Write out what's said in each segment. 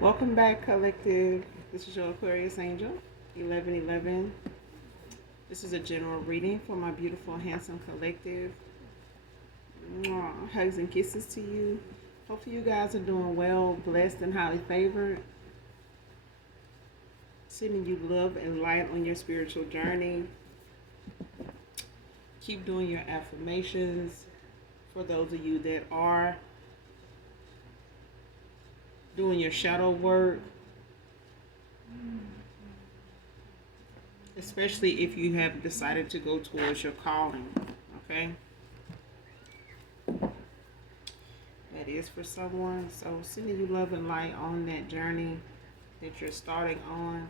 Welcome back, collective. This is your Aquarius angel, 1111. This is a general reading for my beautiful, handsome collective. Mwah. Hugs and kisses to you. Hopefully, you guys are doing well, blessed, and highly favored. Sending you love and light on your spiritual journey. Keep doing your affirmations for those of you that are doing your shadow work, especially if you have decided to go towards your calling. Okay, that is for someone. So sending you love and light on that journey that you're starting on.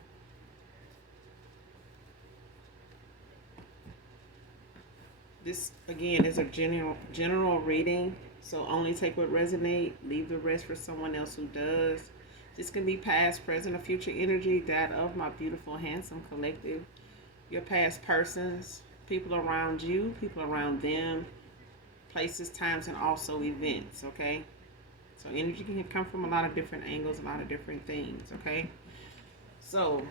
This again is a general reading, so only take what resonates, leave the rest for someone else who does. This can be past, present, or future energy, that of my beautiful, handsome collective. Your past persons, people around you, people around them, places, times, and also events, okay? So energy can come from a lot of different angles, a lot of different things, okay? So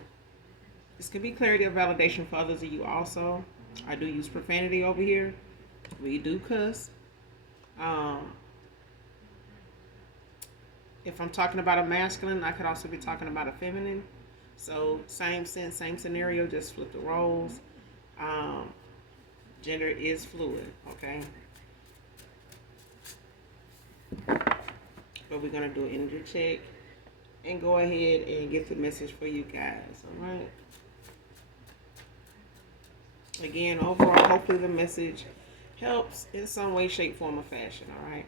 this could be clarity or validation for others of you also. I do use profanity over here. We do cuss. If I'm talking about a masculine, I could also be talking about a feminine. So same sense, same scenario, just flip the roles. Gender is fluid, okay? But we're gonna do an energy check and go ahead and get the message for you guys, all right? Again, overall, hopefully the message helps in some way, shape, form, or fashion, all right?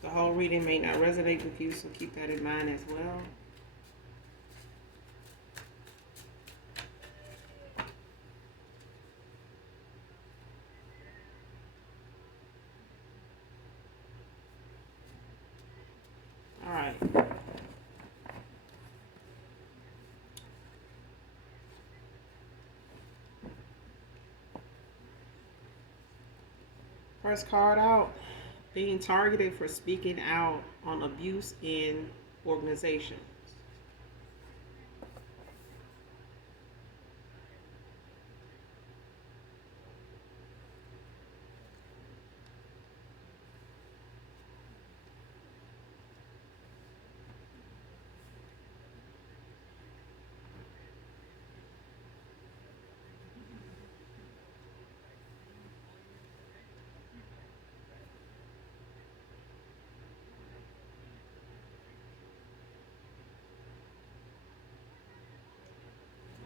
The whole reading may not resonate with you, so keep that in mind as well. All right. First card out, being targeted for speaking out on abuse in organizations.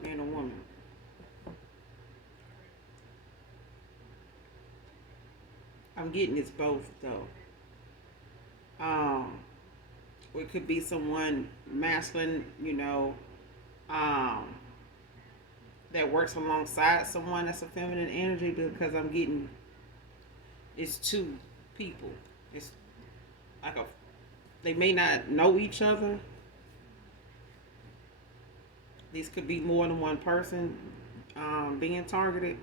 Man or woman. I'm getting it's both though. Um, or it could be someone masculine, um, that works alongside someone that's a feminine energy, because I'm getting it's two people. It's like they may not know each other. These could be more than one person being targeted,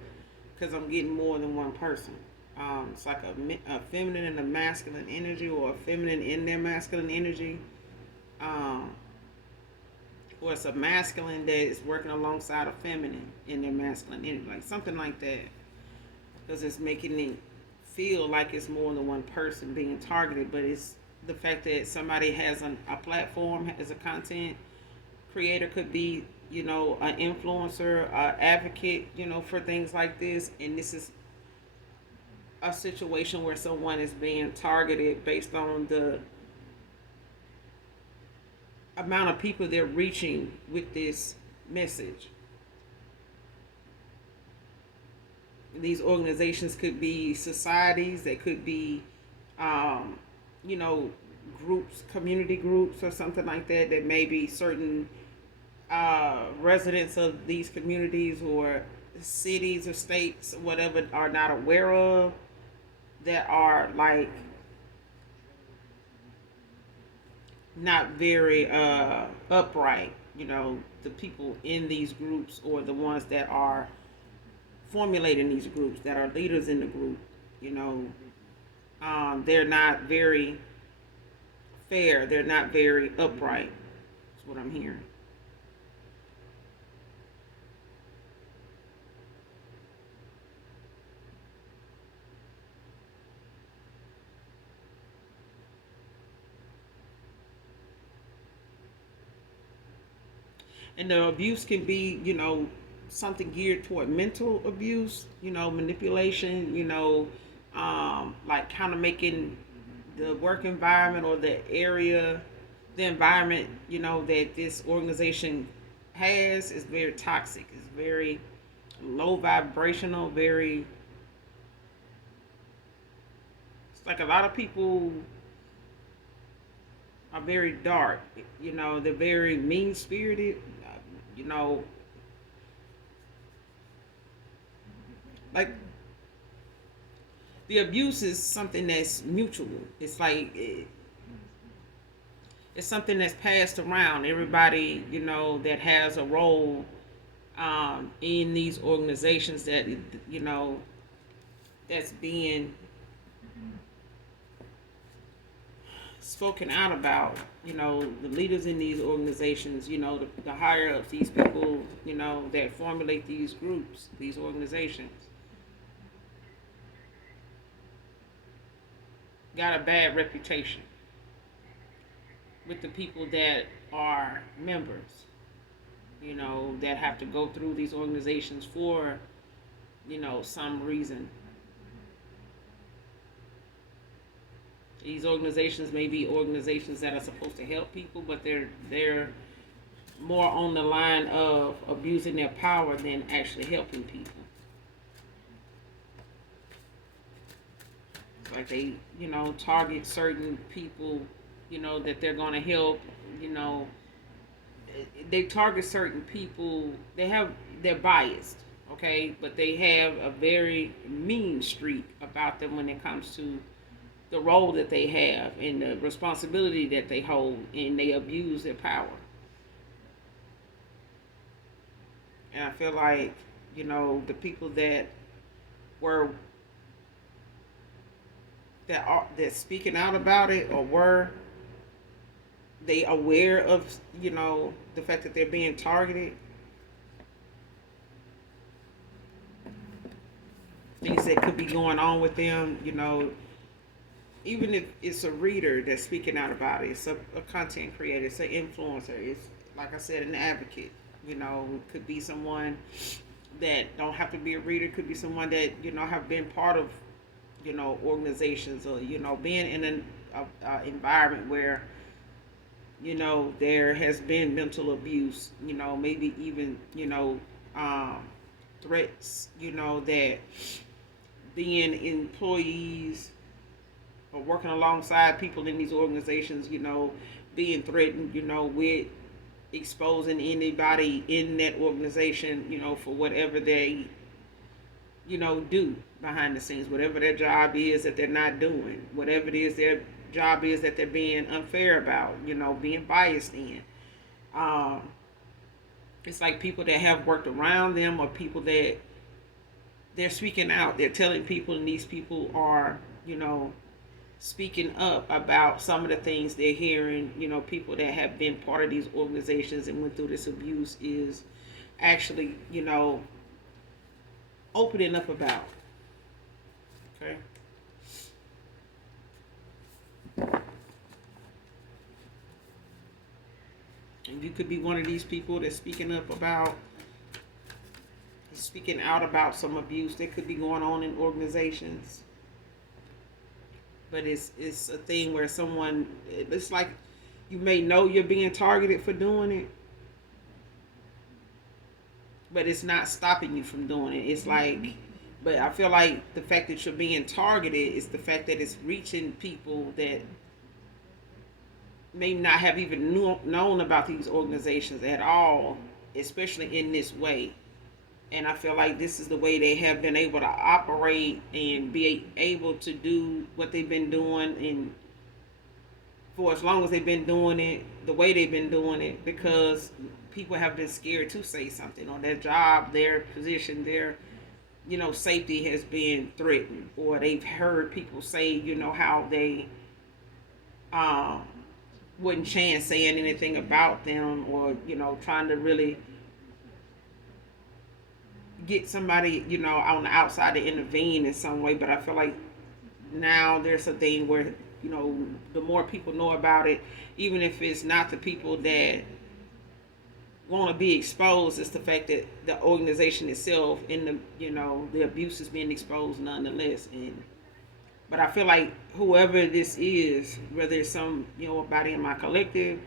because I'm getting more than one person. It's like a feminine and a masculine energy, or a feminine in their masculine energy. Um, or it's a masculine that is working alongside a feminine in their masculine energy, like something like that. Because it's making it feel like it's more than one person being targeted, but it's the fact that somebody has a platform, as a content creator, could be, an influencer, advocate, for things like this. And this is a situation where someone is being targeted based on the amount of people they're reaching with this message. These organizations could be societies, they could be, um, you know, groups, community groups, or something like that, that may be certain residents of these communities or cities or states, or whatever, are not aware of, that are like not very upright. The people in these groups, or the ones that are formulating these groups, that are leaders in the group, you know They're not very fair. They're not very upright. That's what I'm hearing. And the abuse can be, something geared toward mental abuse, manipulation, like kind of making the work environment or the environment, that this organization has is very toxic. It's very low vibrational, it's like a lot of people are very dark, they're very mean spirited, you know, like the abuse is something that's mutual. It's like it's something that's passed around. Everybody, that has a role in these organizations that that's being spoken out about. The leaders in these organizations, the higher ups, these people, that formulate these groups, these organizations, got a bad reputation with the people that are members, that have to go through these organizations for, some reason. These organizations may be organizations that are supposed to help people, but they're more on the line of abusing their power than actually helping people. Like they, target certain people, that they're going to help, you know, they target certain people. They're biased, okay, but they have a very mean streak about them when it comes to the role that they have and the responsibility that they hold, and they abuse their power. And I feel like, the people that were that speaking out about it, or were they aware of, the fact that they're being targeted, things that could be going on with them, even if it's a reader that's speaking out about it, it's a content creator, it's an influencer, it's, like I said, an advocate, it could be someone that don't have to be a reader, could be someone that, have been part of, organizations, or, being in an environment where, there has been mental abuse, maybe even, threats, that being employees or working alongside people in these organizations, being threatened, with exposing anybody in that organization, for whatever they, do behind the scenes, whatever their job is that they're not doing, whatever it is their job is that they're being unfair about, being biased in. Um, it's like people that have worked around them, or people that they're speaking out, they're telling people, and these people are, speaking up about some of the things they're hearing, people that have been part of these organizations and went through this abuse is actually, opening up about. Okay. And you could be one of these people that's speaking out about some abuse that could be going on in organizations. But it's a thing where it's like you may know you're being targeted for doing it, but it's not stopping you from doing it. It's like, but I feel like the fact that you're being targeted is the fact that it's reaching people that may not have even known about these organizations at all, especially in this way. And I feel like this is the way they have been able to operate and be able to do what they've been doing, and for as long as they've been doing it, the way they've been doing it, because people have been scared to say something on their job, their position, their safety has been threatened, or they've heard people say, how they um, wouldn't chance saying anything about them, or trying to really get somebody on the outside to intervene in some way. But I feel like now there's a thing where the more people know about it, even if it's not the people that want to be exposed, it's the fact that the organization itself and the abuse is being exposed nonetheless. And but I feel like whoever this is, whether it's some body in my collective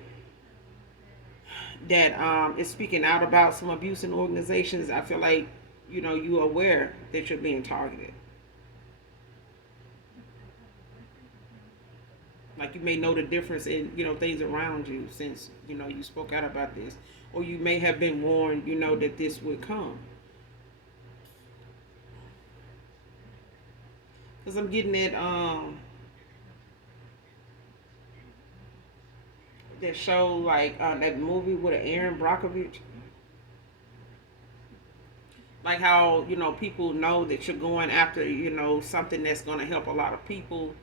that is speaking out about some abuse in organizations, I feel like you're aware that you're being targeted. Like you may know the difference in things around you, since you spoke out about this, or you may have been warned that this would come. Because I'm getting that show, like that movie with Aaron Brockovich, like how people know that you're going after something that's going to help a lot of people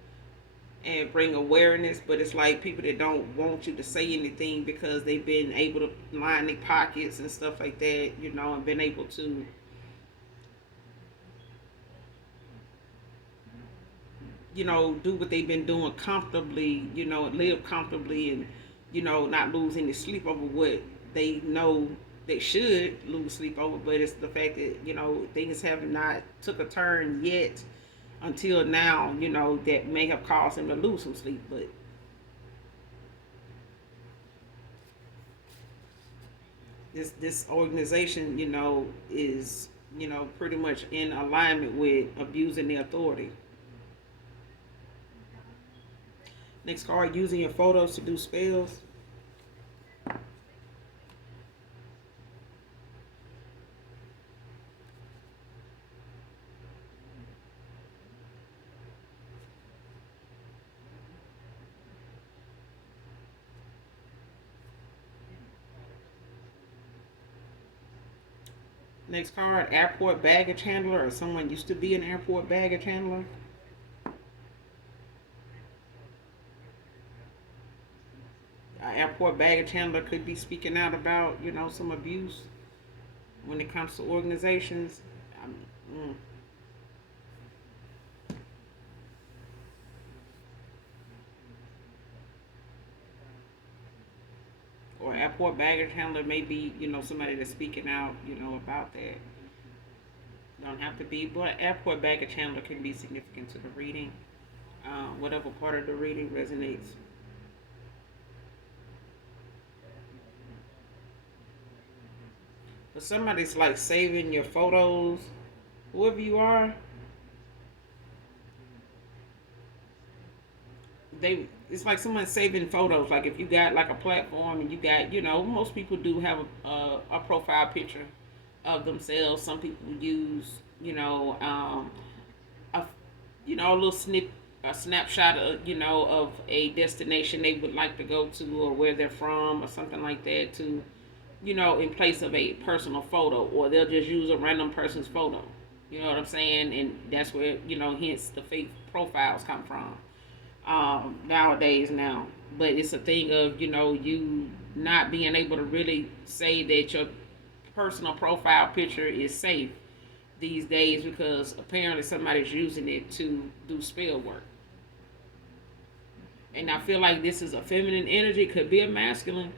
and bring awareness, but it's like people that don't want you to say anything because they've been able to line their pockets and stuff like that, and been able to do what they've been doing comfortably, live comfortably, and not lose any sleep over what they know they should lose sleep over. But it's the fact that things have not took a turn yet until now, that may have caused them to lose some sleep. But this organization, is pretty much in alignment with abusing the authority. Next card, using your photos to do spells. Next card, airport baggage handler, or someone used to be an airport baggage handler. An airport baggage handler could be speaking out about, some abuse when it comes to organizations. Mm. Or airport baggage handler may be, somebody that's speaking out, about that. Don't have to be, but airport baggage handler can be significant to the reading. Whatever part of the reading resonates. But somebody's like saving your photos, whoever you are, it's like someone saving photos. Like if you got like a platform and you got most people do have a profile picture of themselves. Some people use a a little a snapshot of of a destination they would like to go to, or where they're from, or something like that, to in place of a personal photo. Or they'll just use a random person's photo. You know what I'm saying? And that's where hence the fake profiles come from nowadays now. But it's a thing of you not being able to really say that your personal profile picture is safe these days, because apparently somebody's using it to do spell work. And I feel like this is a feminine energy, could be a masculine,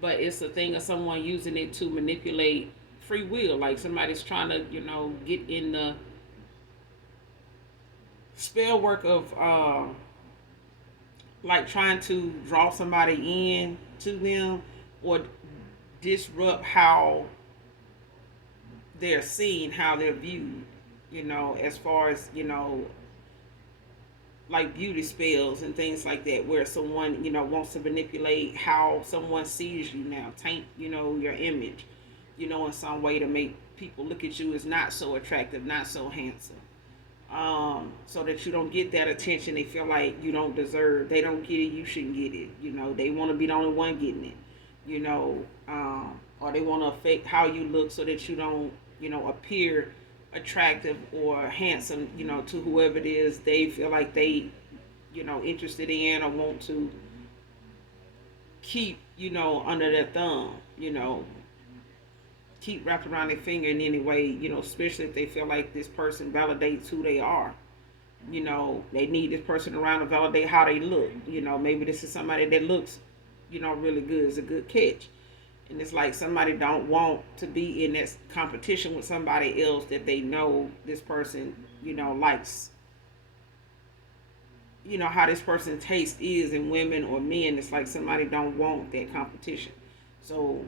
but it's a thing of someone using it to manipulate free will. Like somebody's trying to get in the spell work of like trying to draw somebody in to them, or disrupt how they're seen, how they're viewed, as far as, like beauty spells and things like that, where someone, wants to manipulate how someone sees you now, taint, your image, in some way to make people look at you as not so attractive, not so handsome. So that you don't get that attention they feel like you don't deserve. They don't get it, you shouldn't get it. They want to be the only one getting it. Or they want to affect how you look so that you don't, appear attractive or handsome, to whoever it is they feel like they, interested in or want to keep, under their thumb, keep wrapped around their finger in any way, especially if they feel like this person validates who they are. They need this person around to validate how they look. Maybe this is somebody that looks, really good, is a good catch. And it's like somebody don't want to be in that competition with somebody else that they know this person, likes. How this person's taste is in women or men. It's like somebody don't want that competition. So,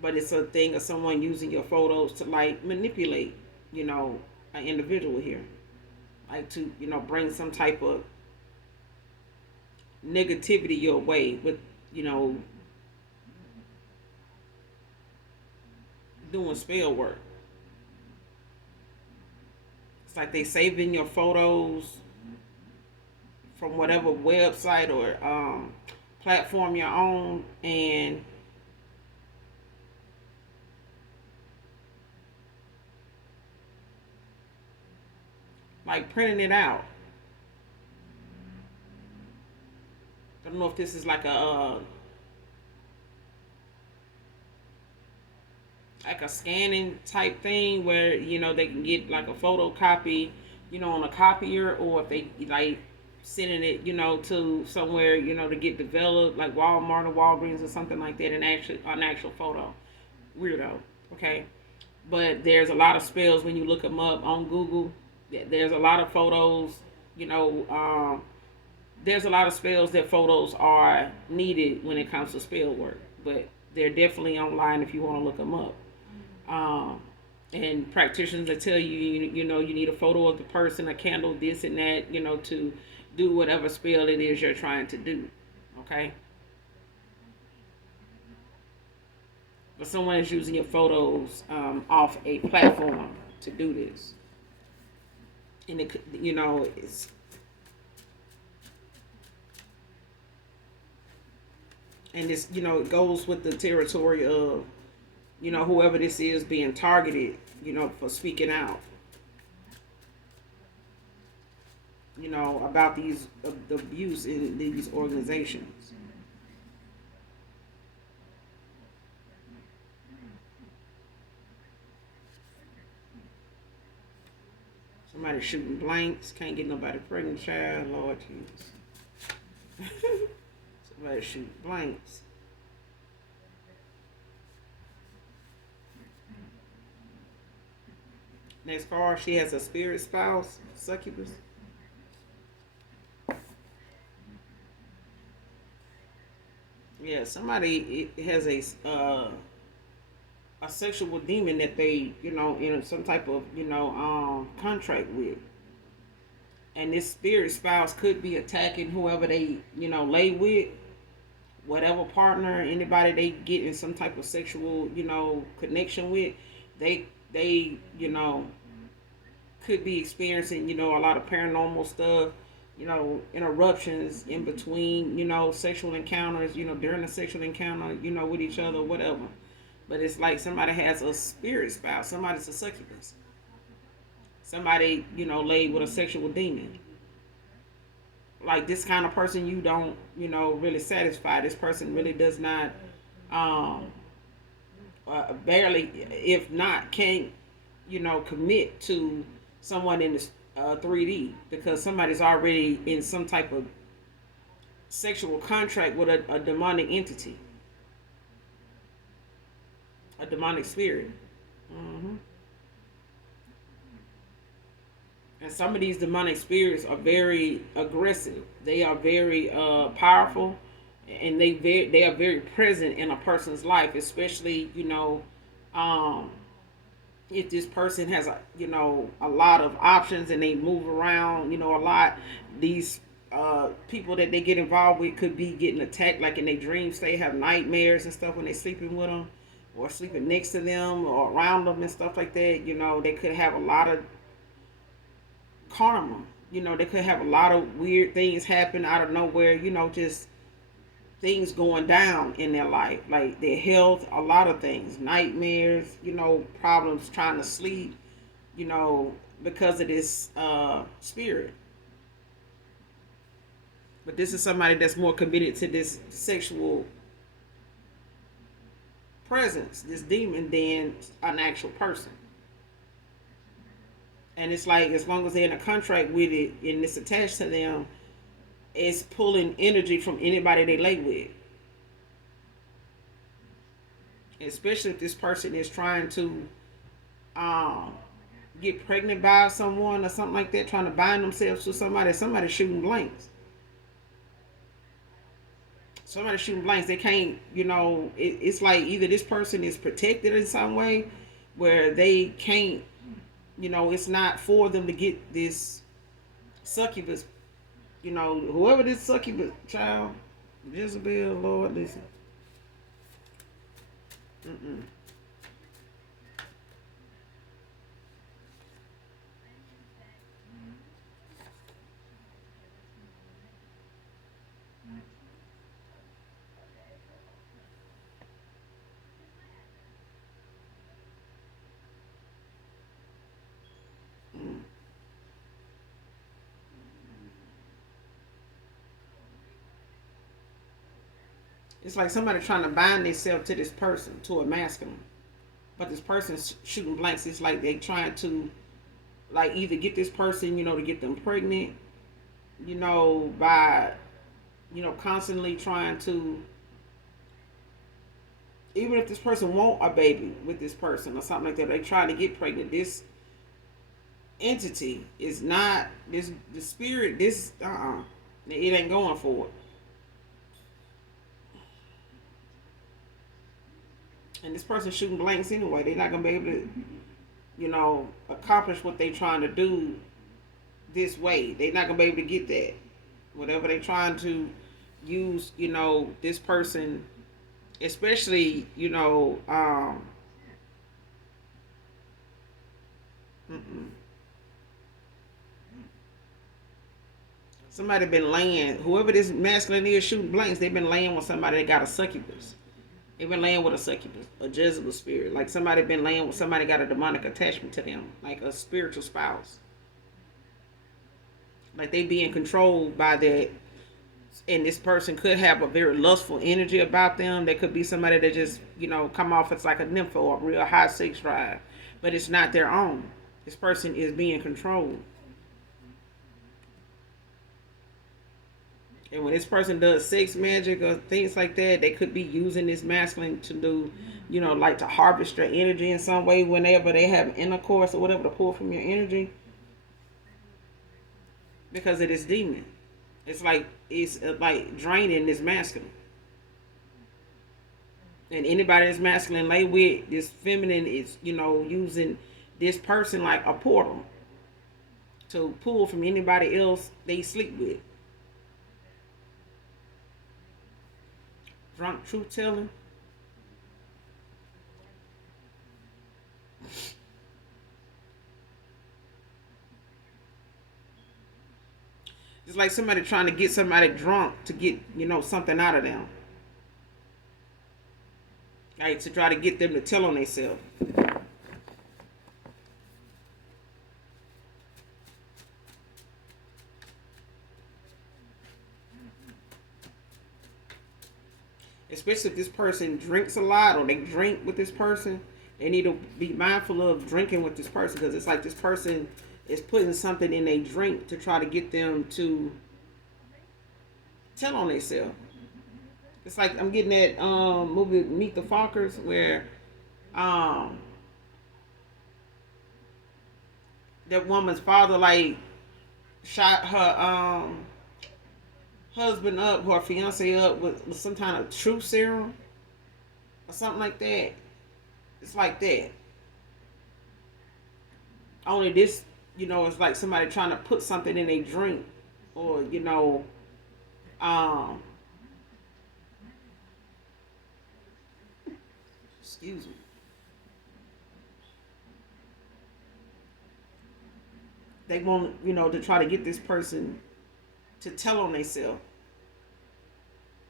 but it's a thing of someone using your photos to like manipulate, an individual here, like to bring some type of negativity your way with doing spell work. It's like they saving your photos from whatever website or platform you're on, and like printing it out. I don't know if this is like a scanning type thing where they can get like a photocopy, on a copier, or if they like sending it, to somewhere, to get developed, like Walmart or Walgreens or something like that, an actual photo. Weirdo, okay? But there's a lot of spells when you look them up on Google. There's a lot of photos, there's a lot of spells that photos are needed when it comes to spell work, but they're definitely online if you want to look them up. And practitioners that tell you, you need a photo of the person, a candle, this and that, to do whatever spell it is you're trying to do. Okay? But someone is using your photos off a platform to do this. And it's and this, it goes with the territory of, whoever this is being targeted, for speaking out, about the abuse in these organizations. Somebody shooting blanks, can't get nobody pregnant, child, Lord Jesus. Somebody shooting blanks. Next card, she has a spirit spouse, succubus. Yeah, somebody has a sexual demon that they, in some type of, contract with. And this spirit spouse could be attacking whoever they, lay with, whatever partner, anybody they get in some type of sexual, connection with. They, could be experiencing, a lot of paranormal stuff, interruptions in between, sexual encounters, during the sexual encounter, with each other, whatever. But it's like somebody has a spirit spouse, somebody's a succubus. Somebody, laid with a sexual demon. Like this kind of person you don't, really satisfy. This person really does not, barely, if not, can't, commit to someone in the 3D because somebody's already in some type of sexual contract with a demonic entity, a demonic spirit. Mm-hmm. And some of these demonic spirits are very aggressive. They are very powerful, and they are very present in a person's life, especially if this person has a lot of options and they move around a lot. These people that they get involved with could be getting attacked, like in their dreams. They have nightmares and stuff when they're sleeping with them, or sleeping next to them, or around them and stuff like that. They could have a lot of karma. They could have a lot of weird things happen out of nowhere. Just things going down in their life, like their health, a lot of things, nightmares, problems trying to sleep, you know, because of this spirit. But this is somebody that's more committed to this sexual presence, this demon, than an actual person. And it's like as long as they're in a contract with it and it's attached to them, it's pulling energy from anybody they lay with. Especially if this person is trying to um, get pregnant by someone or something like that, trying to bind themselves to somebody shooting blanks. Somebody shooting blanks. They can't, it's like either this person is protected in some way where they can't, it's not for them to get this succubus, whoever this succubus child, Jezebel, Lord, listen. Mm-mm. Mm. It's like somebody trying to bind themselves to this person, to a masculine. But this person's shooting blanks. It's like they trying to, like, either get this person, to get them pregnant, by, constantly trying to, even if this person want a baby with this person or something like that, they trying to get pregnant. This entity is not this the spirit. This it ain't going for it. And this person shooting blanks anyway. They're not gonna be able to, accomplish what they trying to do this way. They're not gonna be able to get that. Whatever they trying to use, this person, especially, mm-mm. Somebody been laying. Whoever this masculine is shooting blanks, they've been laying with somebody that got a succubus. They've been laying with a succubus, a Jezebel spirit. Like somebody been laying with somebody got a demonic attachment to them, like a spiritual spouse. Like they being controlled by that, and this person could have a very lustful energy about them. There could be somebody that just, come off as like a nympho or a real high sex drive, but it's not their own. This person is being controlled. And when this person does sex magic or things like that, they could be using this masculine to do, like to harvest your energy in some way whenever they have intercourse or whatever to pull from your energy because of this demon. It's like draining this masculine. And anybody that's masculine lay with this feminine is, using this person like a portal to pull from anybody else they sleep with. Drunk truth telling. It's like somebody trying to get somebody drunk to get, something out of them. Like to try to get them to tell on themselves. Especially if this person drinks a lot or they drink with this person, they need to be mindful of drinking with this person because it's like this person is putting something in a drink to try to get them to tell on themselves. It's like I'm getting that movie Meet the Fockers where um, that woman's father like shot her husband up, her fiance up with some kind of truth serum or something like that. It's like that. Only this, it's like somebody trying to put something in a drink or, um, excuse me. They want, to try to get this person to tell on themselves.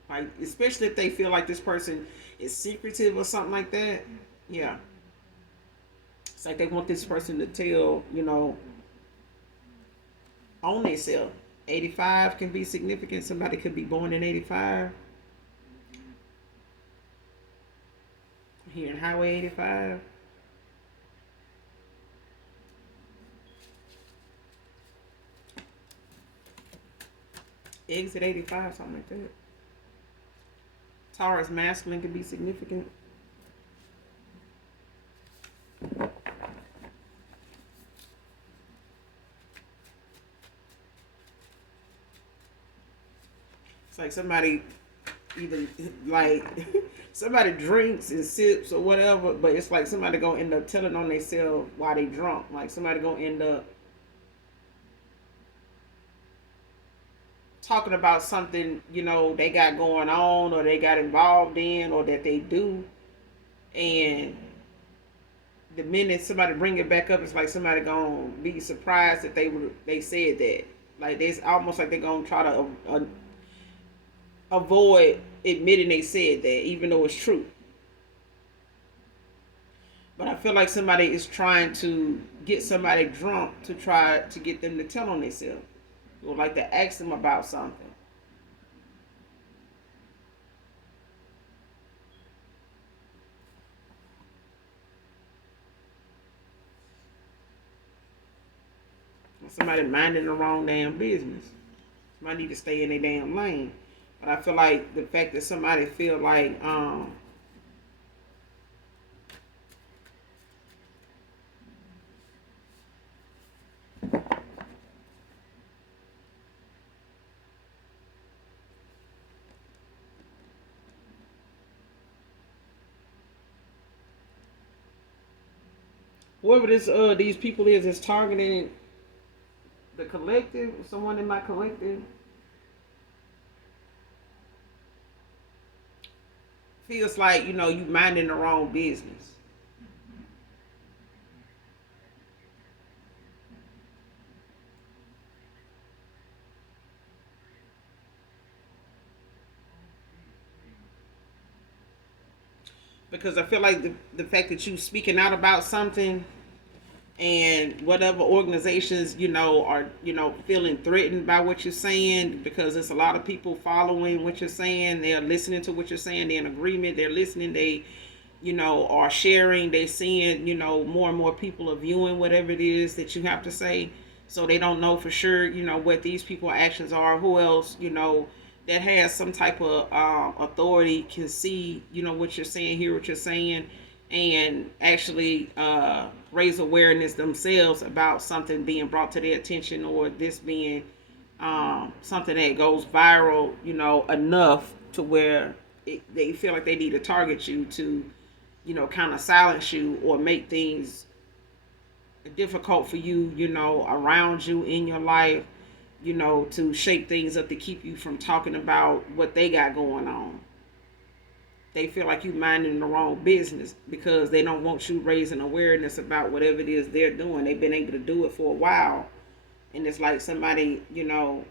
Like, especially if they feel like this person is secretive or something like that. Yeah. It's like they want this person to tell, on themselves. 85 can be significant. Somebody could be born in 85. Here in Highway 85. Exit 85, something like that. Taurus masculine can be significant. It's like somebody either like somebody drinks and sips or whatever, but it's like somebody gonna end up telling on themselves why they drunk. Like somebody gonna end up talking about something, they got going on or they got involved in or that they do, and the minute somebody bring it back up, it's like somebody gonna be surprised that they said that. Like it's almost like they're gonna try to avoid admitting they said that, even though it's true. But I feel like somebody is trying to get somebody drunk to try to get them to tell on themselves, or like to ask them about something. Somebody minding the wrong damn business. Somebody need to stay in their damn lane. But I feel like the fact that somebody feel like whoever these people is targeting the collective, someone in my collective, feels like, you minding the wrong business. Because I feel like the fact that you speaking out about something, and whatever organizations are feeling threatened by what you're saying, because there's a lot of people following what you're saying, they're listening to what you're saying, they're in agreement, they're listening, they are sharing, they seeing, more and more people are viewing whatever it is that you have to say. So they don't know for sure, what these people's actions are. Who else, that has some type of authority can see, what you're saying, hear what you're saying, and actually raise awareness themselves about something being brought to their attention, or this being something that goes viral, enough to where they feel like they need to target you to, kind of silence you or make things difficult for you, around you in your life, to shake things up to keep you from talking about what they got going on. They feel like you minding the wrong business because they don't want you raising awareness about whatever it is they're doing. They've been able to do it for a while. And it's like somebody, in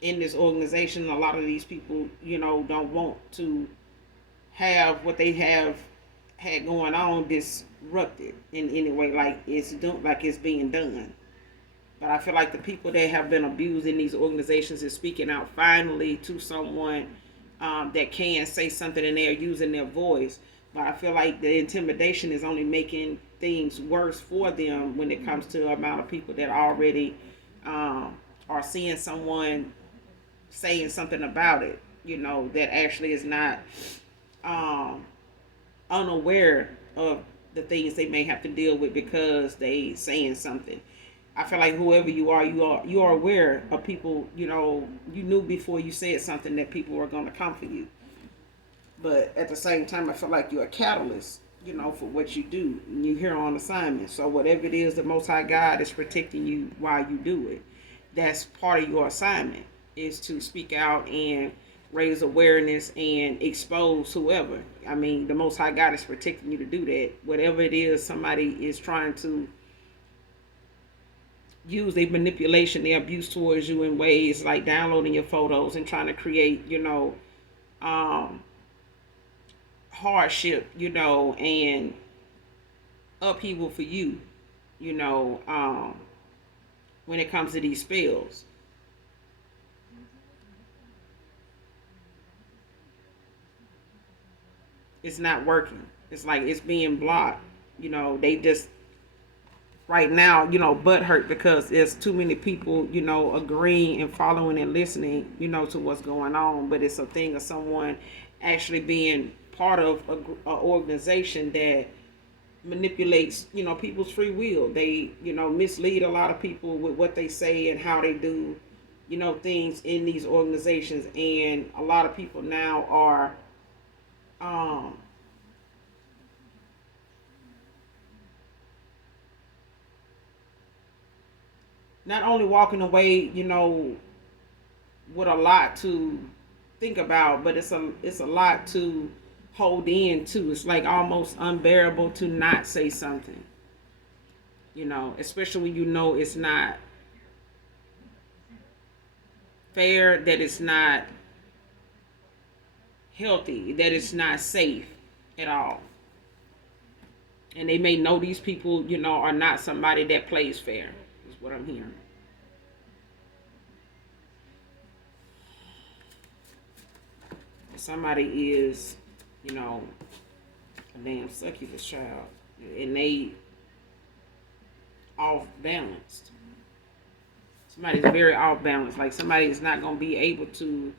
this organization, a lot of these people, don't want to have what they have had going on disrupted in any way, like it's being done. But I feel like the people that have been abused in these organizations is speaking out finally to someone that can say something, and they're using their voice. But I feel like the intimidation is only making things worse for them when it comes to the amount of people that already are seeing someone saying something about it, that actually is not unaware of the things they may have to deal with because they saying something. I feel like whoever you are aware of people, you knew before you said something that people were going to come for you. But at the same time, I feel like you're a catalyst, for what you do. And you're here on assignment. So whatever it is, the Most High God is protecting you while you do it. That's part of your assignment, is to speak out and raise awareness and expose whoever. I mean, the Most High God is protecting you to do that. Whatever it is, somebody is trying to use their manipulation, their abuse towards you in ways like downloading your photos and trying to create, hardship, and upheaval for you, you know, when it comes to these spells. It's not working. It's like it's being blocked. You know, they just right now, butt hurt because there's too many people, agreeing and following and listening, to what's going on. But it's a thing of someone actually being part of a organization that manipulates, people's free will. They, mislead a lot of people with what they say and how they do, things in these organizations. And a lot of people now are, um, not only walking away, with a lot to think about, but it's a lot to hold in to. It's like almost unbearable to not say something, especially when it's not fair, that it's not healthy, that it's not safe at all. And they may know these people, are not somebody that plays fair, is what I'm hearing. Somebody is, a damn succubus child, and they off balanced. Somebody's very off balance. Like somebody is not gonna be able to,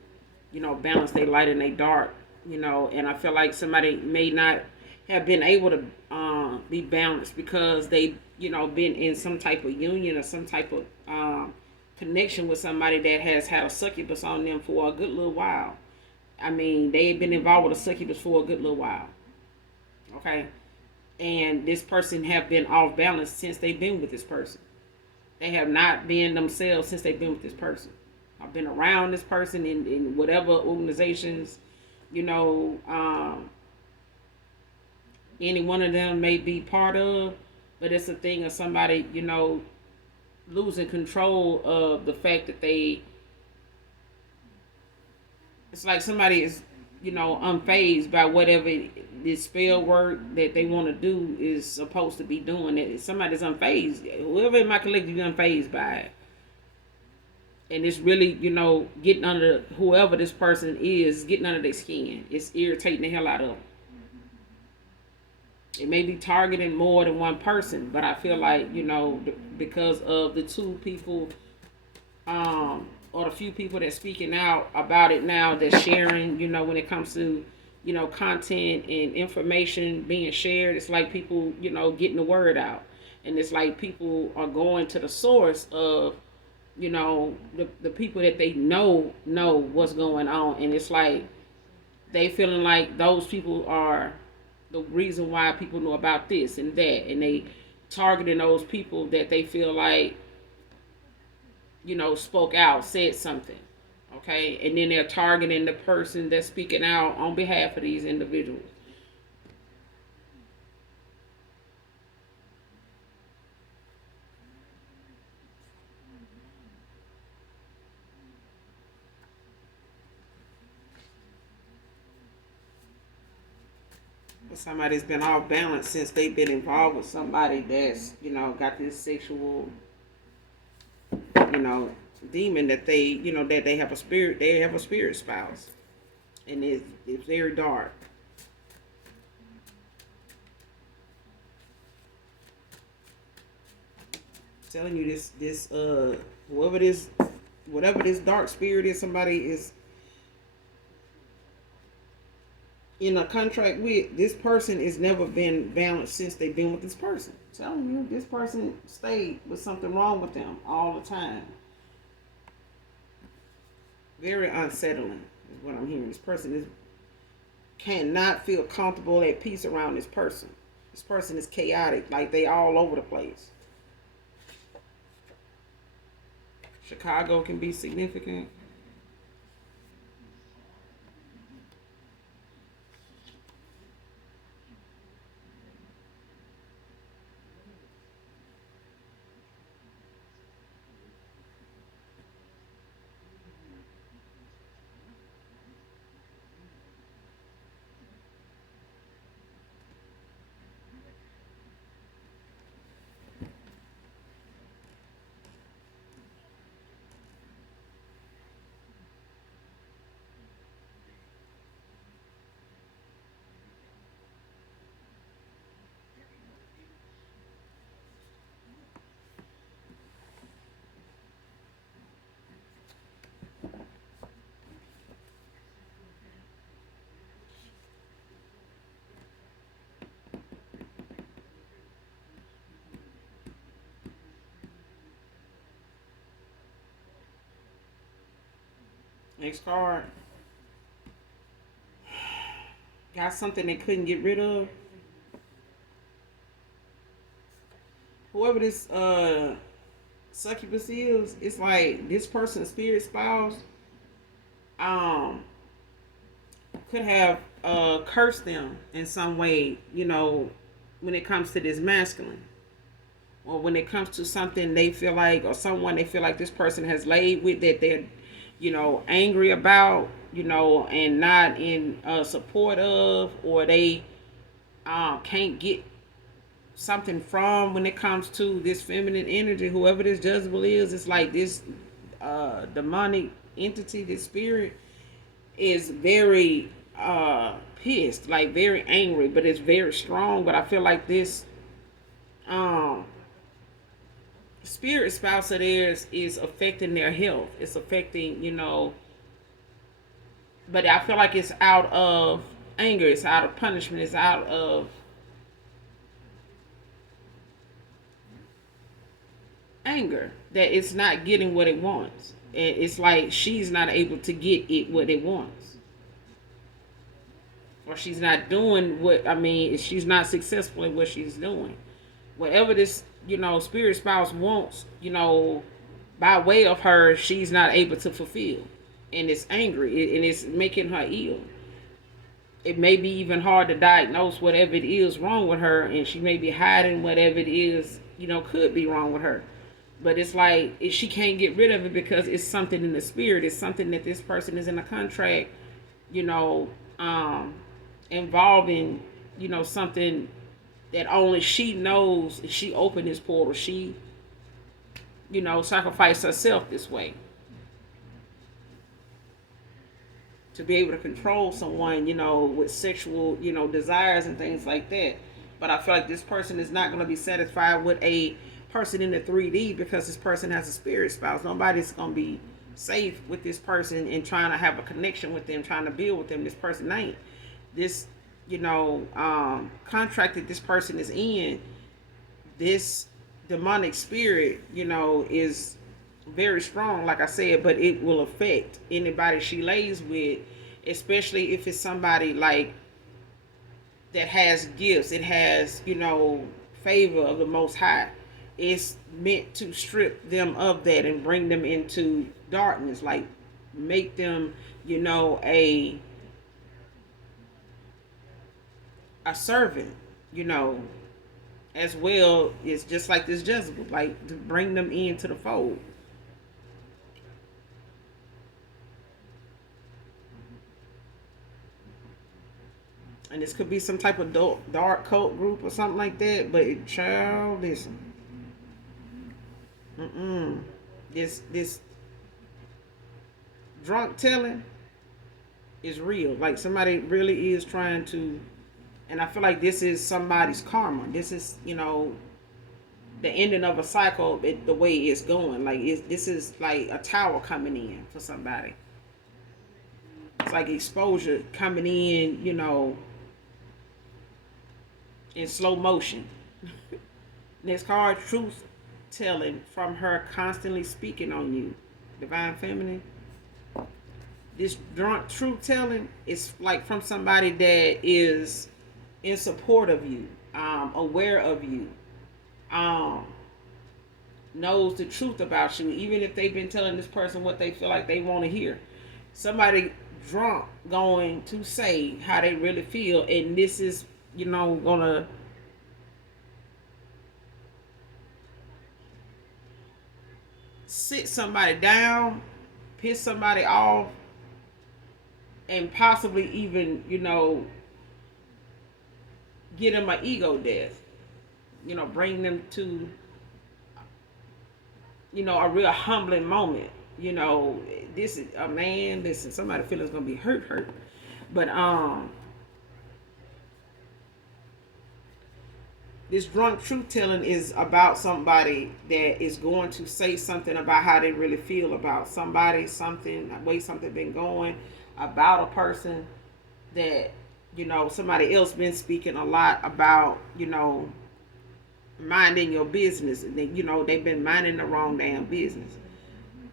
balance their light and their dark. And I feel like somebody may not have been able to be balanced because they, been in some type of union or some type of connection with somebody that has had a succubus on them for a good little while. I mean, they've been involved with a succubus for a good little while. Okay, and this person have been off balance since they've been with this person. They have not been themselves since they've been with this person. I've been around this person in whatever organizations, you know, any one of them may be part of, but it's a thing of somebody, losing control of the fact that it's like somebody is, unfazed by whatever this spell work that they want to do is supposed to be doing. It somebody's unfazed. Whoever in my collective is unfazed by it, and it's really, getting under whoever this person is, getting under their skin. It's irritating the hell out of them. It may be targeting more than one person, but I feel like, because of the two people, or the few people that's speaking out about it now, that's sharing, when it comes to, content and information being shared, it's like people, getting the word out. And it's like people are going to the source of, the people that they know what's going on. And it's like they feeling like those people are the reason why people know about this and that. And they targeting those people that they feel like, spoke out, said something. Okay. And then they're targeting the person that's speaking out on behalf of these individuals. Somebody's been off balance since they've been involved with somebody that's, got this sexual, you know, demon that they have a spirit spouse. And it's very dark. I'm telling you, this whatever this dark spirit is, somebody is in a contract with. This person has never been balanced since they've been with this person. I'm telling you, this person stayed with something wrong with them all the time. Very unsettling is what I'm hearing. This person cannot feel comfortable at peace around this person. This person is chaotic, like they all over the place. Chicago can be significant. Next card. Got something they couldn't get rid of. Whoever this succubus is, it's like this person's spirit spouse um could have cursed them in some way, when it comes to this masculine. Or when it comes to something they feel like, or someone they feel like this person has laid with that they're, angry about, and not in support of, or they can't get something from when it comes to this feminine energy. Whoever this Jezebel is, it's like this demonic entity, this spirit is very pissed, like very angry, but it's very strong. But I feel like this um spirit spouse of theirs is affecting their health. It's affecting, but I feel like it's out of anger, it's out of punishment, it's out of anger that it's not getting what it wants. It's like she's not able to get it what it wants. Or she's not doing she's not successful in what she's doing. Whatever this, spirit spouse wants, by way of her, she's not able to fulfill. And it's angry and it's making her ill. It may be even hard to diagnose whatever it is wrong with her, and she may be hiding whatever it is, could be wrong with her. But it's like she can't get rid of it because it's something in the spirit. It's something that this person is in a contract, you know, involving, something that only she knows. If she opened this portal, she, sacrificed herself this way to be able to control someone, with sexual, desires and things like that. But I feel like this person is not going to be satisfied with a person in the 3D because this person has a spirit spouse. Nobody's going to be safe with this person and trying to have a connection with them, trying to build with them. This person ain't. This, contract that this person is in, this demonic spirit, is very strong, like I said, but it will affect anybody she lays with, especially if it's somebody like that has gifts. It has, favor of the Most High. It's meant to strip them of that and bring them into darkness, like make them, a servant, as well. It's just like this Jezebel, like to bring them into the fold. And this could be some type of dark cult group or something like that. But child, listen, this drunk telling is real. Like somebody really is trying to, and I feel like this is somebody's karma. This is, the ending of a cycle. The way it's going, like this is like a tower coming in for somebody. It's like exposure coming in, in slow motion. Next card, truth telling from her constantly speaking on you. Divine feminine. This drunk truth telling is like from somebody that is in support of you, aware of you, knows the truth about you, even if they've been telling this person what they feel like they want to hear. Somebody drunk going to say how they really feel, and this is, gonna sit somebody down, piss somebody off, and possibly even, get them an ego death. Bring them to, a real humbling moment. This is a man. Listen, somebody feelings gonna be hurt. But this drunk truth telling is about somebody that is going to say something about how they really feel about somebody, something, the way something been going, about a person that, somebody else been speaking a lot about, minding your business. They've been minding the wrong damn business.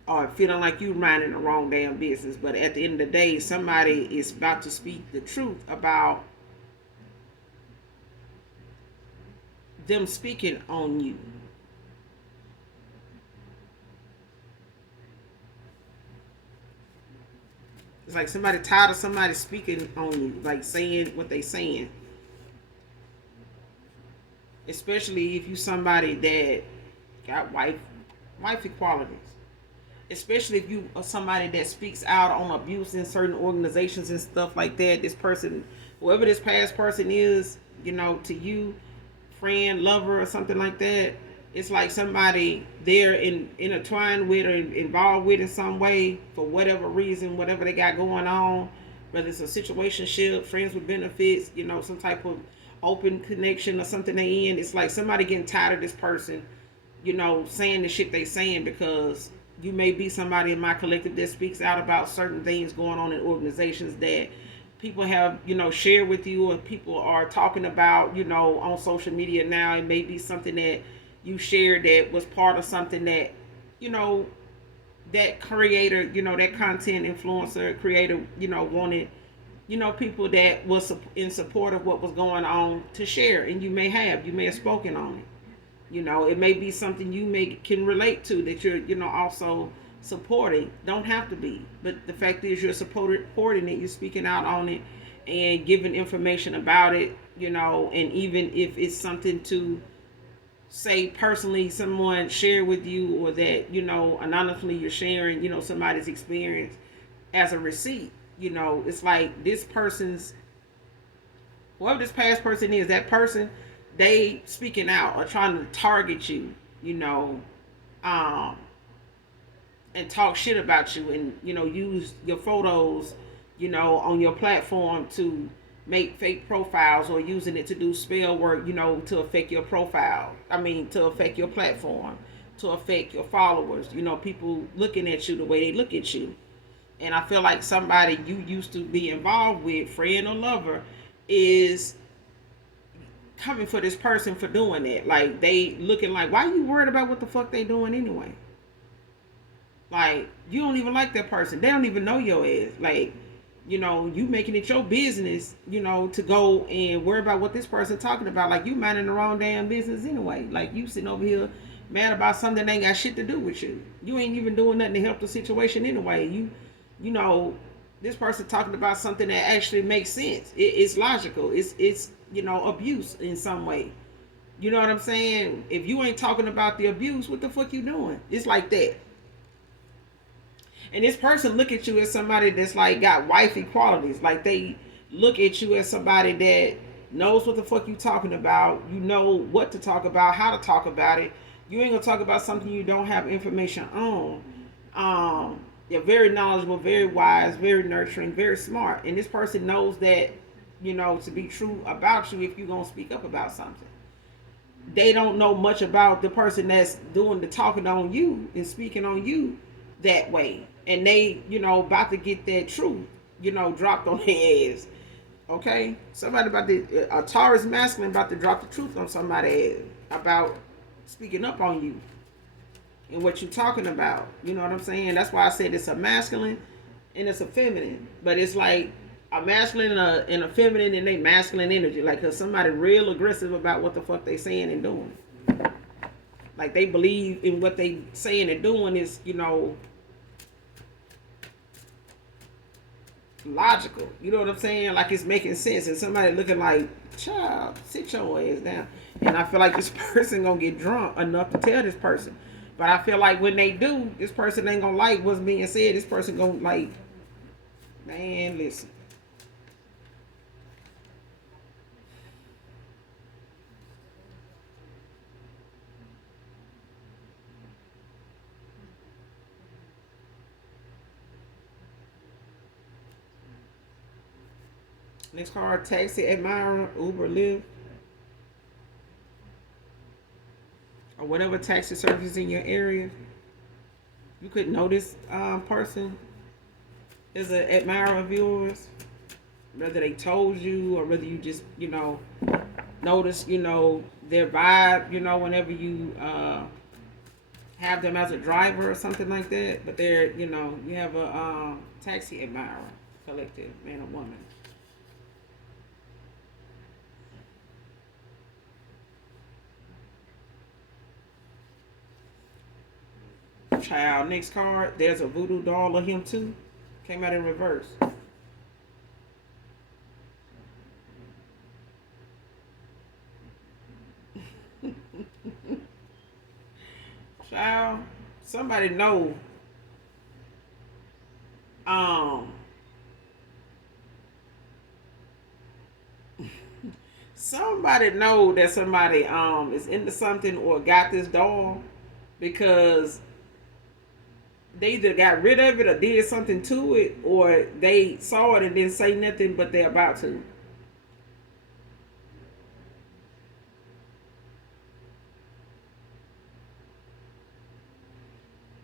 or feeling like you minding the wrong damn business. But at the end of the day, somebody is about to speak the truth about them speaking on you. It's like somebody tired of somebody speaking on you, like saying what they saying. Especially if you somebody that got wifey qualities. Especially if you are somebody that speaks out on abuse in certain organizations and stuff like that. This person, whoever this past person is, to you, friend, lover, or something like that, it's like somebody they're intertwined with or involved with in some way for whatever reason, whatever they got going on, whether it's a situationship, friends with benefits, some type of open connection or something they in. It's like somebody getting tired of this person, saying the shit they saying because you may be somebody in my collective that speaks out about certain things going on in organizations that people have, shared with you or people are talking about, on social media now. It may be something that you shared that was part of something that, you know, that creator, that content influencer creator, wanted, people that was in support of what was going on to share. And you may have spoken on it. It may be something you can relate to that you're, also supporting. Don't have to be, but the fact is you're supporting it. You're speaking out on it and giving information about it. And even if it's something to say personally, someone share with you, or that anonymously you're sharing, somebody's experience as a receipt. It's like this person's, whoever this past person is, that person, they speaking out or trying to target you, um, and talk shit about you, and use your photos, on your platform to make fake profiles, or using it to do spell work, to affect your profile. I mean, to affect your platform, to affect your followers. People looking at you the way they look at you. And I feel like somebody you used to be involved with, friend or lover, is coming for this person for doing that. Like, they looking like, why are you worried about what the fuck they doing anyway? Like, you don't even like that person. They don't even know your ass. Like, you making it your business, to go and worry about what this person talking about. Like, you minding the wrong damn business anyway. Like, you sitting over here mad about something that ain't got shit to do with you. You ain't even doing nothing to help the situation anyway. You know, this person talking about something that actually makes sense. It's logical. It's abuse in some way. You know what I'm saying? If you ain't talking about the abuse, what the fuck you doing? It's like that. And this person look at you as somebody that's like got wifey qualities. Like, they look at you as somebody that knows what the fuck you talking about. You know what to talk about, how to talk about it. You ain't gonna talk about something you don't have information on. They're very knowledgeable, very wise, very nurturing, very smart. And this person knows that, to be true about you if you're gonna speak up about something. They don't know much about the person that's doing the talking on you and speaking on you that way. And they, about to get that truth, dropped on their ass. Okay? Somebody about a Taurus masculine about to drop the truth on somebody about speaking up on you and what you're talking about. You know what I'm saying? That's why I said it's a masculine and it's a feminine. But it's like a masculine and a feminine, and they masculine energy. Like, cause somebody real aggressive about what the fuck they saying and doing. Like, they believe in what they saying and doing is, logical. You know what I'm saying? Like, it's making sense. And somebody looking like, child, sit your ass down. And I feel like this person gonna get drunk enough to tell this person. But I feel like when they do, this person ain't gonna like what's being said. This person gonna like, man, listen. Next card, taxi, admirer, Uber, Lyft, or whatever taxi service in your area. You could know this person is an admirer of yours, whether they told you or whether you just, notice, their vibe, whenever you have them as a driver or something like that, but they're, you have a taxi admirer, collective, man or woman. Child, next card, there's a voodoo doll of him too. Came out in reverse. Child, somebody know, um, somebody know that somebody is into something or got this doll because they either got rid of it or did something to it, or they saw it and didn't say nothing, but they're about to.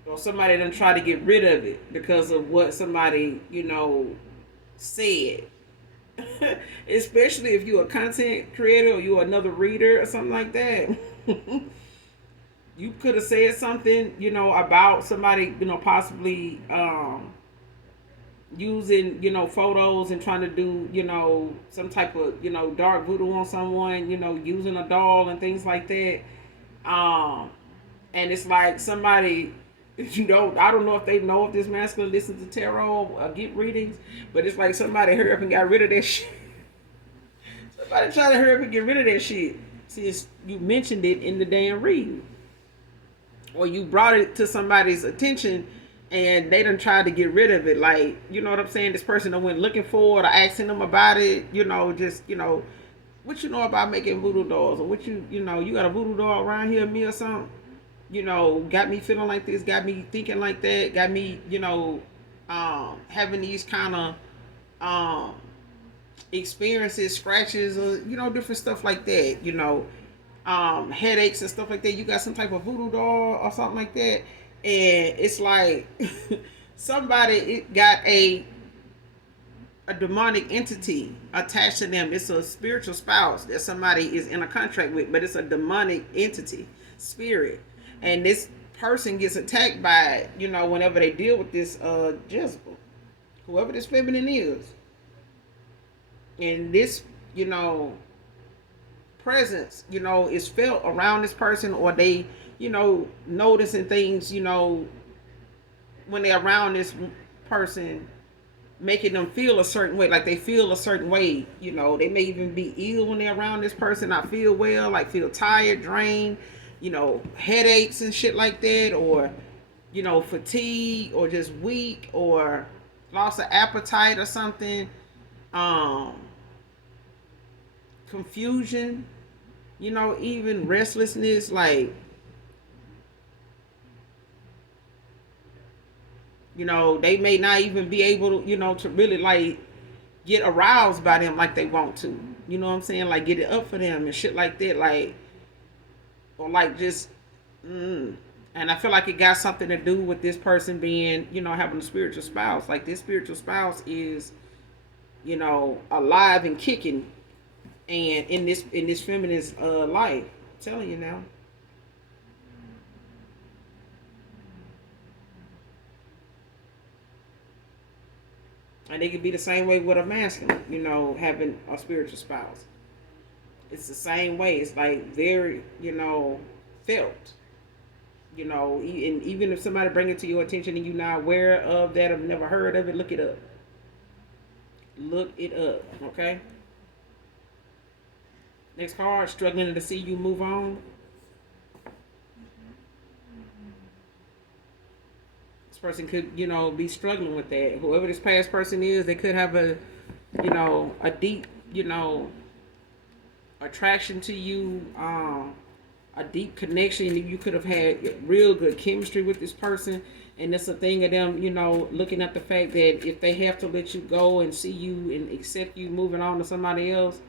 Or somebody done try to get rid of it because of what somebody, said. Especially if you're a content creator or you're another reader or something like that. You could have said something, about somebody, possibly using, photos and trying to do, some type of, dark voodoo on someone, using a doll and things like that. Um, and it's like somebody, I don't know if they know if this masculine listens to tarot or get readings, but it's like somebody hurry up and got rid of that shit. Somebody try to hurry up and get rid of that shit since you mentioned it in the damn reading, or you brought it to somebody's attention and they done tried to get rid of it. Like, you know what I'm saying? This person done went looking for it or asking them about it, just, what you know about making voodoo dolls, or what you got a voodoo doll around here, me or something? Got me feeling like this, got me thinking like that, got me, having these kind of um, experiences, scratches, or, different stuff like that, headaches and stuff like that. You got some type of voodoo doll or something like that. And it's like somebody got a demonic entity attached to them. It's a spiritual spouse that somebody is in a contract with, but it's a demonic entity, spirit. And this person gets attacked by it, whenever they deal with this Jezebel, whoever this feminine is. And this, presence, is felt around this person, or they, noticing things, when they're around this person, making them feel a certain way, like they feel a certain way. They may even be ill when they're around this person, not feel well, like feel tired, drained, headaches and shit like that, or, fatigue, or just weak, or loss of appetite or something, um, confusion, even restlessness, like, they may not even be able to, to really like get aroused by them like they want to. You know what I'm saying? Like get it up for them and shit like that. Like, or like just, and I feel like it got something to do with this person being, having a spiritual spouse. Like this spiritual spouse is, alive and kicking, and in this feminist life. I'm telling you now. And it could be the same way with a masculine, having a spiritual spouse. It's the same way. It's like very, felt. And even if somebody bring it to your attention and you're not aware of that, have never heard of it, look it up. Look it up, okay? Next card, struggling to see you move on. This person could, be struggling with that. Whoever this past person is, they could have a deep, attraction to you, a deep connection. You could have had real good chemistry with this person, and it's a thing of them, looking at the fact that if they have to let you go and see you and accept you moving on to somebody else,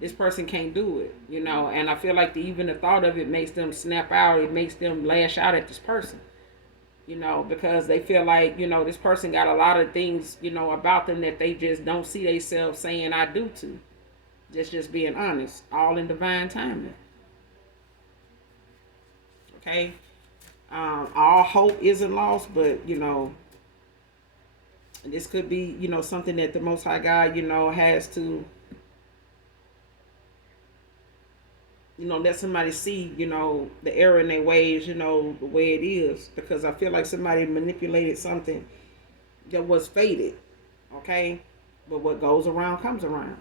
this person can't do it, and I feel like even the thought of it makes them snap out. It makes them lash out at this person, because they feel like, this person got a lot of things, about them that they just don't see themselves saying I do to. Just being honest, all in divine timing. Okay. All hope isn't lost, but this could be something that the Most High God has to let somebody see the error in their ways, the way it is, because I feel like somebody manipulated something that was fated. Okay, but what goes around comes around.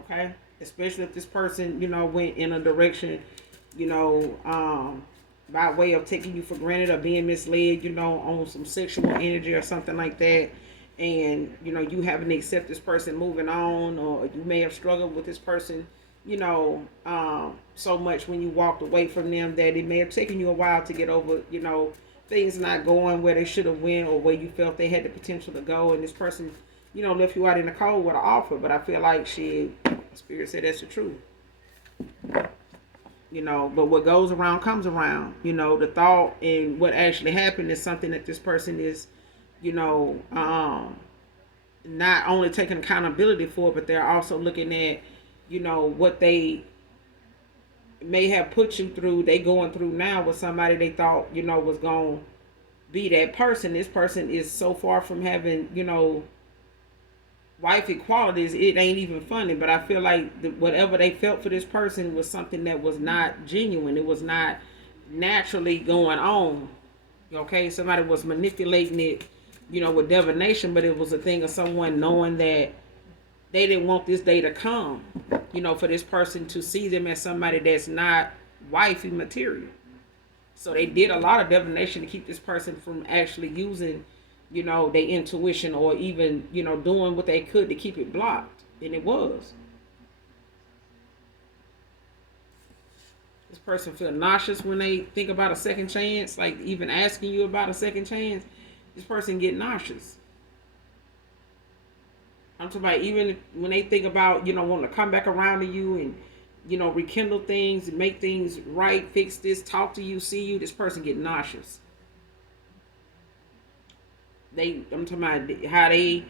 Okay, especially if this person went in a direction you know by way of taking you for granted or being misled on some sexual energy or something like that, and you having to accept this person moving on, or you may have struggled with this person so much when you walked away from them that it may have taken you a while to get over things not going where they should have went, or where you felt they had the potential to go, and this person left you out in the cold with an offer. But I feel like Spirit said that's the truth. But what goes around comes around. The thought and what actually happened is something that this person is you know not only taking accountability for, but they're also looking at what they may have put you through, they going through now with somebody they thought was going to be that person. This person is so far from having wife equalities, it ain't even funny. But I feel like whatever they felt for this person was something that was not genuine. It was not naturally going on. Okay, somebody was manipulating it with divination, but it was a thing of someone knowing that they didn't want this day to come for this person to see them as somebody that's not wifey material. So they did a lot of divination to keep this person from actually using their intuition, or even doing what they could to keep it blocked. And it was. This person feel nauseous when they think about a second chance, like even asking you about a second chance. This person get nauseous. I'm talking about even when they think about wanting to come back around to you and rekindle things and make things right, fix this, talk to you, see you. This person get nauseous. I'm talking about how they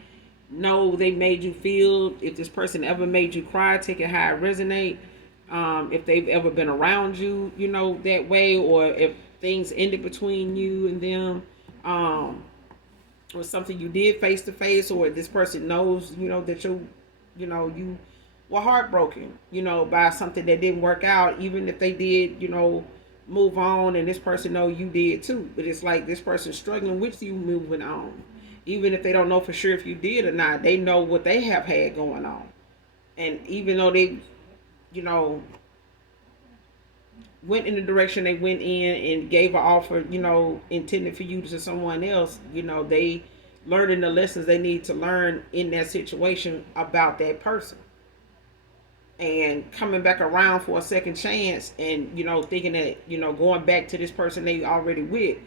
know they made you feel. If this person ever made you cry, take it how it resonate. If they've ever been around you, that way, or if things ended between you and them, or something you did face to face, or this person knows, that you were heartbroken, by something that didn't work out, even if they did, move on, and this person know you did too. But it's like this person struggling with you moving on, even if they don't know for sure if you did or not. They know what they have had going on, and even though they went in the direction they went in and gave an offer intended for you to someone else, they learning the lessons they need to learn in that situation about that person, and coming back around for a second chance, and thinking that going back to this person they already with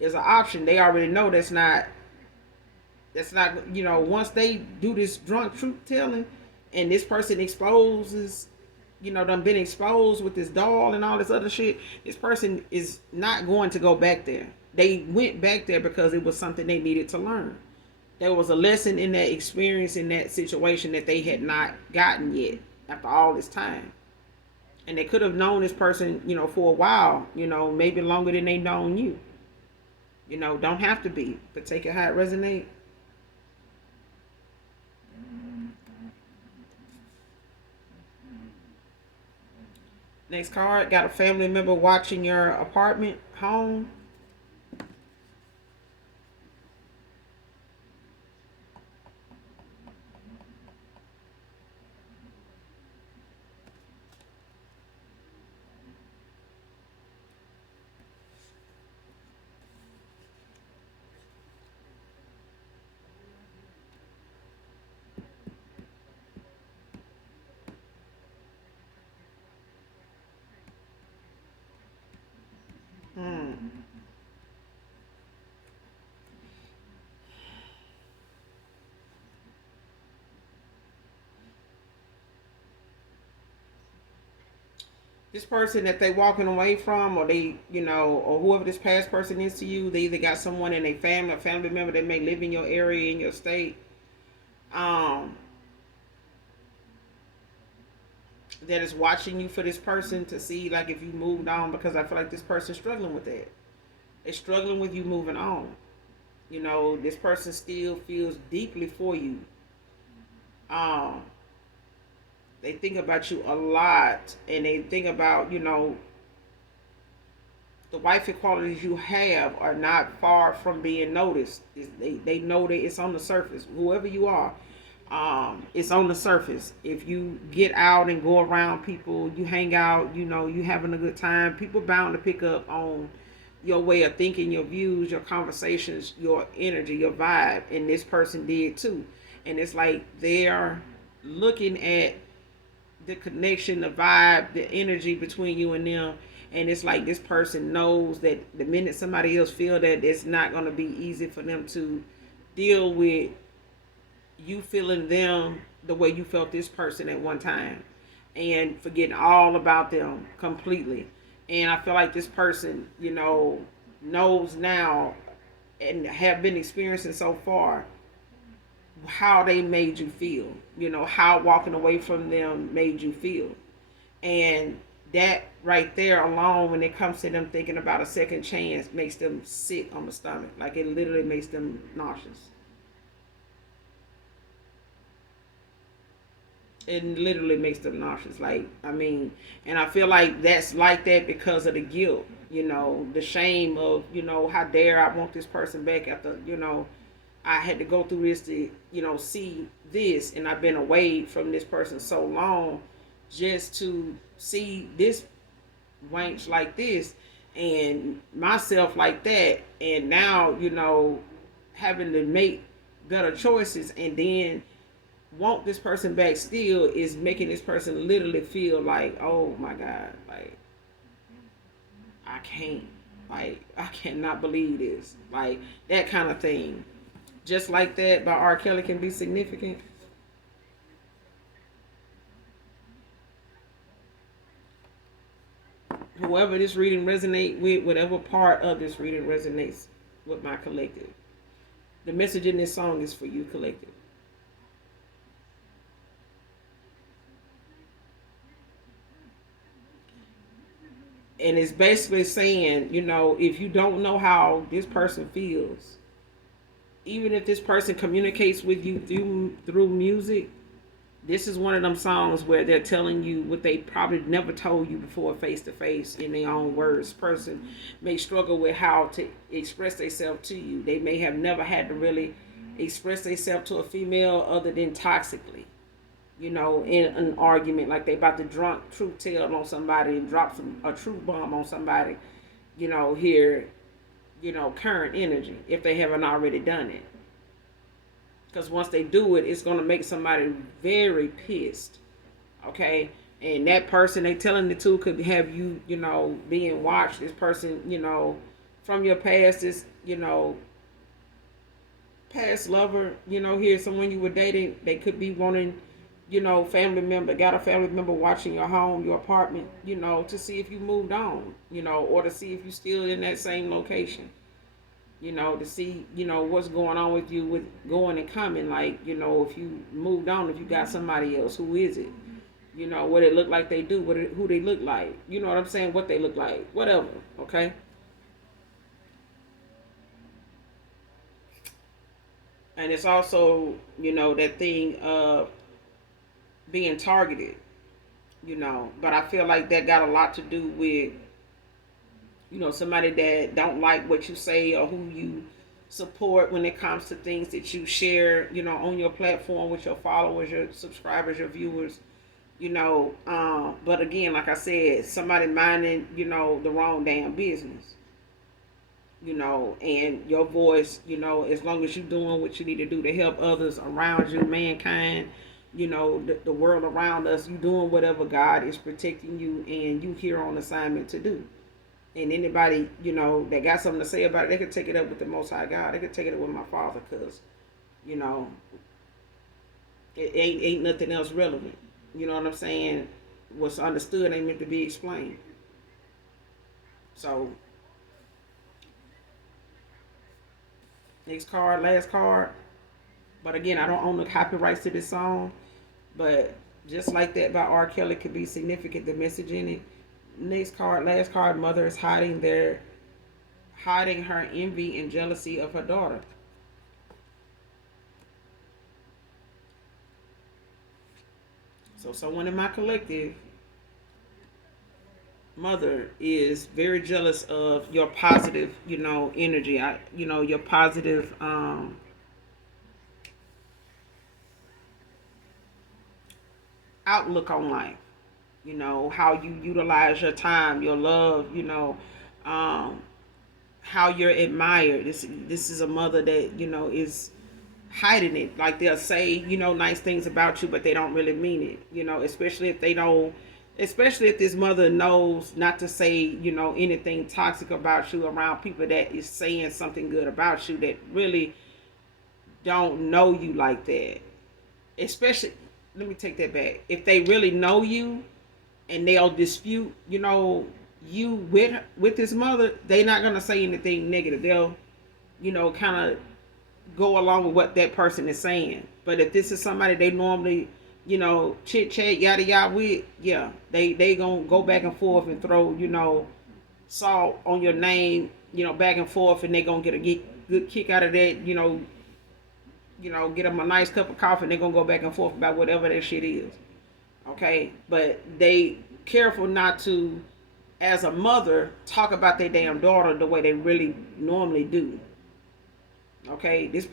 is an option. They already know that's not once they do this drunk truth telling, and this person exposes done been exposed with this doll and all this other shit, this person is not going to go back there. They went back there because it was something they needed to learn. There was a lesson in that experience, in that situation, that they had not gotten yet after all this time. And they could have known this person, for a while, maybe longer than they known you. Don't have to be, but take it how it resonates. Next card, got a family member watching your apartment, home. This person that they walking away from, or they, or whoever this past person is to you, they either got someone in a family member that may live in your area, in your state. that is watching you for this person to see like if you moved on, because I feel like this person's struggling with that. They're struggling with you moving on. You know, this person still feels deeply for you. Um, they think about you a lot, and they think about, the wifey qualities you have are not far from being noticed. They know that it's on the surface. Whoever you are, it's on the surface. If you get out and go around people, you hang out, you having a good time, people bound to pick up on your way of thinking, your views, your conversations, your energy, your vibe, and this person did too. And it's like they're looking at the connection, the vibe, the energy between you and them. And it's like this person knows that the minute somebody else feel that, it's not going to be easy for them to deal with you feeling them the way you felt this person at one time, and forgetting all about them completely. And I feel like this person, knows now and have been experiencing so far how they made you feel, how walking away from them made you feel. And that right there alone, when it comes to them thinking about a second chance, makes them sick on the stomach. Like it literally makes them nauseous. It literally makes them nauseous. Like, I mean, and I feel like that's like that because of the guilt, the shame of, how dare I want this person back after, I had to go through this to, see this, and I've been away from this person so long just to see this wench like this and myself like that. And now, having to make better choices and then want this person back still is making this person literally feel like, oh my God, like I can't, like I cannot believe this, like that kind of thing. Just like that by R. Kelly can be significant. Whoever this reading resonate with, whatever part of this reading resonates with my collective. The message in this song is for you, collective. And it's basically saying, if you don't know how this person feels, even if this person communicates with you through music, this is one of them songs where they're telling you what they probably never told you before face to face in their own words. Person may struggle with how to express themselves to you. They may have never had to really express themselves to a female other than toxically. In an argument, like they about to drunk truth tell on somebody and drop a truth bomb on somebody, here, current energy, if they haven't already done it. Because once they do it, it's going to make somebody very pissed. Okay? And that person they telling it to could have you, being watched. This person, from your past, this, past lover, here, someone you were dating, they could be wanting, family member, got a family member watching your home, your apartment, to see if you moved on, or to see if you're still in that same location. To see, what's going on with you with going and coming. Like, if you moved on, if you got somebody else, who is it? What it look like they do, who they look like. You know what I'm saying? What they look like. Whatever. Okay? And it's also, that thing of being targeted, But I feel like that got a lot to do with somebody that don't like what you say or who you support when it comes to things that you share, on your platform with your followers, your subscribers, your viewers, but again, like I said, somebody minding, the wrong damn business, and your voice, as long as you're doing what you need to do to help others around you, mankind, the world around us, you doing whatever God is protecting you and you here on assignment to do. And anybody, that got something to say about it, they could take it up with the Most High God. They could take it up with my Father, because, it ain't nothing else relevant. You know what I'm saying? What's understood ain't meant to be explained. So, next card, last card. But again, I don't own the copyrights to this song. But Just like that by R. Kelly could be significant. The message in it. Next card, last card. Mother is hiding her envy and jealousy of her daughter. So someone in my collective, mother, is very jealous of your positive, energy. Your positive outlook on life. How you utilize your time, your love. Um, how you're admired. This is a mother that is hiding it. Like they'll say nice things about you, but they don't really mean it. Especially if they don't. Especially if this mother knows not to say anything toxic about you around people that is saying something good about you that really don't know you like that. Especially, let me take that back. If they really know you and they'll dispute, you with this mother, they're not gonna say anything negative. They'll, kind of go along with what that person is saying. But if this is somebody they normally, chit chat yada yada with, yeah, they gonna go back and forth and throw, salt on your name, back and forth, and they gonna get a good kick out of that, get them a nice cup of coffee, and they're gonna go back and forth about whatever that shit is. Okay, but they careful not to, as a mother, talk about their damn daughter the way they really normally do. Okay, this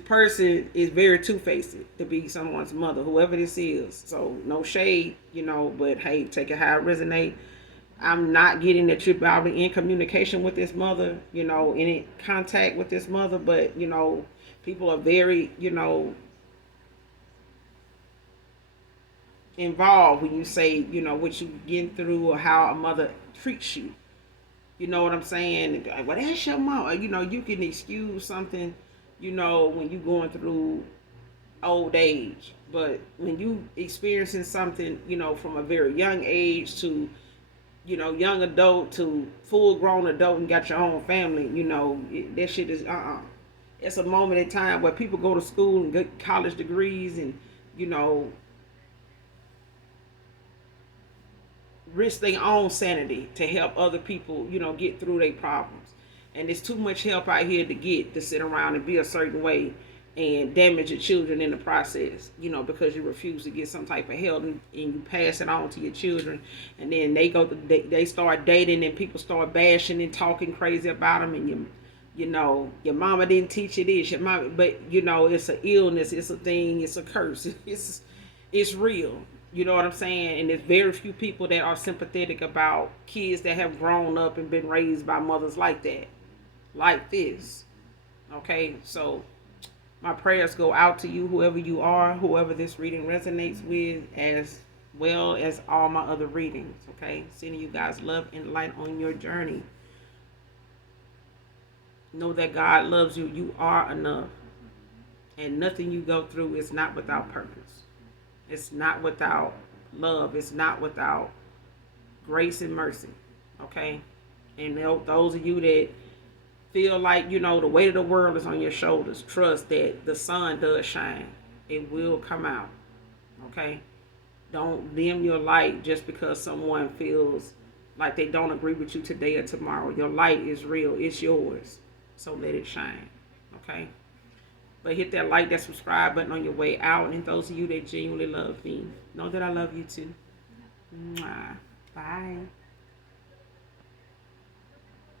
person is very two-faced to be someone's mother, whoever this is. So no shade, but hey, take it how it resonate. I'm not getting that you're probably in communication with this mother, in contact with this mother, but people are very, involved when you say, what you getting through or how a mother treats you. You know what I'm saying? Well, that's your mom. You can excuse something, when you going through old age. But when you experiencing something, from a very young age to, young adult to full grown adult and got your own family, that shit is, It's a moment in time where people go to school and get college degrees and, risk their own sanity to help other people, get through their problems. And there's too much help out here to sit around and be a certain way and damage your children in the process, because you refuse to get some type of help and you pass it on to your children. And then they start dating and people start bashing and talking crazy about them. And your mama didn't teach you this, your mama, but it's an illness, it's a thing, it's a curse, it's real. You know what I'm saying? And there's very few people that are sympathetic about kids that have grown up and been raised by mothers like that, like this. Okay, so my prayers go out to you, whoever you are, whoever this reading resonates with, as well as all my other readings. Okay, sending you guys love and light on your journey. Know that God loves you. You are enough. And nothing you go through is not without purpose. It's not without love. It's not without grace and mercy. Okay? And those of you that feel like, the weight of the world is on your shoulders, trust that the sun does shine. It will come out. Okay? Don't dim your light just because someone feels like they don't agree with you today or tomorrow. Your light is real. It's yours. So let it shine. Okay? But hit that like, that subscribe button on your way out. And those of you that genuinely love me, know that I love you too. Mwah. Bye.